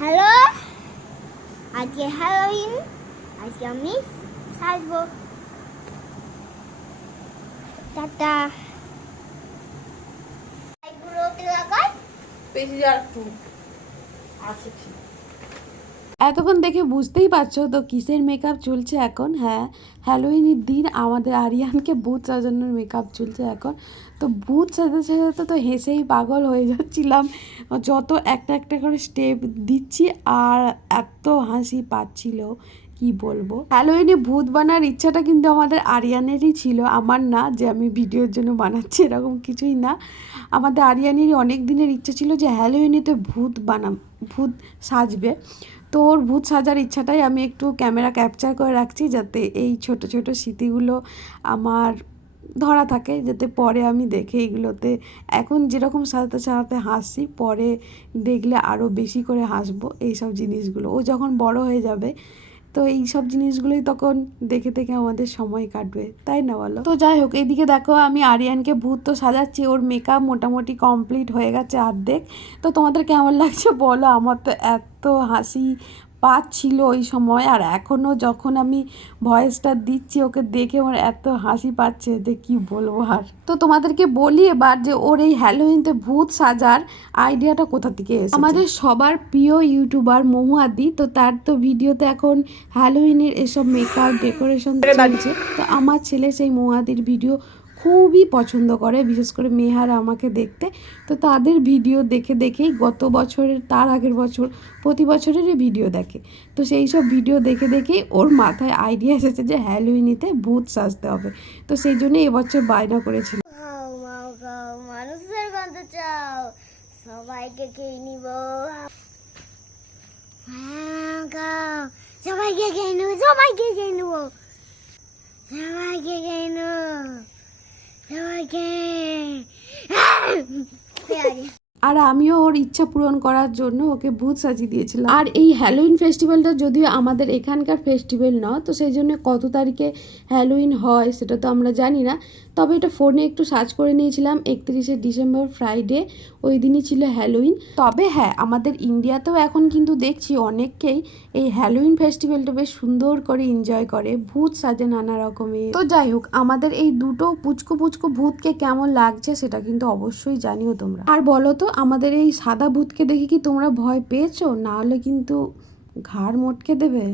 Hello, আজকে Halloween. আজকে আমি সাজবো। টাটা। এগুলোতে লাগাই পেঁচে যা একটু আছে ঠিক। এতক্ষণ দেখে বুঝতেই পারছো তো কিসের মেকআপ চলছে এখন। হ্যাঁ, হ্যালোউইনের দিন আমাদের আরিয়ানকে ভূত সাজানোর মেকআপ চলছে এখন। তো ভূত সাজাতে সাজাতে তো হেসেই পাগল হয়ে যাচ্ছিলাম, যত একটা একটা করে স্টেপ দিচ্ছি আর এত হাসি পাচ্ছিল কি বলবো। হ্যালোউইনে ভূত বানার ইচ্ছাটা কিন্তু আমাদের আরিয়ানেরই ছিল, আমার না যে আমি ভিডিওর জন্য বানাচ্ছি, এরকম কিছুই না। আমাদের আরিয়ানেরই অনেক দিনের ইচ্ছা ছিল যে হ্যালোউইনেতে ভূত সাজবে। তো ওর ভূত সাজার ইচ্ছাটাই আমি একটু ক্যামেরা ক্যাপচার করে রাখছি, যাতে এই ছোট ছোট স্মৃতিগুলো আমার ধরা থাকে, যাতে পরে আমি দেখে এগুলোতে এখন যেরকম সাজাতে সাজাতে হাসি, পরে দেখলে আরও বেশি করে হাসবো এইসব জিনিসগুলো। ও যখন বড় হয়ে যাবে তো এই সব জিনিসগুলোই তখন দেখে দেখে আমাদের সময় কাটবে, তাই না বলো? তো যাই হোক, এইদিকে দেখো আমি আরিয়ানকে ভূত তো সাজাচ্ছি, ওর মেকআপ মোটামুটি কমপ্লিট হয়ে গেছে অর্ধেক। তো তোমাদের কেমন লাগছে বলো? আমার তো এত হাসি পাচ্ছিল ওই সময়, আর এখনও যখন আমি ভয়েসটা দিচ্ছি ওকে দেখে আমার এত হাসি পাচ্ছে যে কি বলবো। আর তো তোমাদেরকে বলি এবার যে ওর এই হ্যালোউইনতে ভূত সাজার আইডিয়াটা কোথা থেকে এসেছে। আমাদের সবার প্রিয় ইউটিউবার মহুয়াদি, তো তার তো ভিডিওতে এখন হ্যালোউইনের এসব মেকআপ ডেকোরেশন চলছে। তো আমার ছেলে সেই মহুয়াদির ভিডিও খুবই পছন্দ করে, বিশেষ করে মেহার আমাকে দেখতে। তো তাদের ভিডিও দেখে দেখেই গত বছরের তার আগের বছর প্রতি বছরেরই ভিডিও দেখে। তো সেই সব ভিডিও দেখে দেখেই ওর মাথায় আইডিয়া এসেছে যে হ্যালোউইনেতে ভূত সাজতে হবে। তো সেই জন্য এবছর বায়না করেছিল। মানুষের গন্ধ চাও, সবাইকে খেয়ে নিব। সবাইকে খেয়ে নেবো, সবাইকে খেয়ে নেবো, সবাইকে খেয়ে নেবো, সবাইকে। আর আমিও ওর ইচ্ছা পূরণ করার জন্য ওকে ভূত সাজিয়ে দিয়েছিলাম। আর এই হ্যালোউইন ফেস্টিভ্যালটা যদিও আমাদের এখানকার ফেস্টিভ্যাল নয়, তো সেই জন্য কত তারিখে হ্যালোউইন হয় সেটা তো আমরা জানি না। তবে এটা ফোনে একটু সার্চ করে নিয়েছিলাম, 31শে ডিসেম্বর ফ্রাইডে ওই দিনই ছিল হ্যালোউইন। তবে হ্যাঁ, আমাদের ইন্ডিয়াতেও এখন কিন্তু দেখছি অনেককেই এই হ্যালোউইন ফেস্টিভ্যালটা বেশ সুন্দর করে এনজয় করে, ভূত সাজে নানা রকমের। তো যাই হোক, আমাদের এই দুটো পুচকো পুচকো ভূতকে কেমন লাগছে সেটা কিন্তু অবশ্যই জানিও তোমরা। আর বলো তো, আমাদের এই সাদা ভূতকে দেখে কি তোমরা ভয় পেয়েছো? না হলে কিন্তু ঘাড় মটকে দেবে।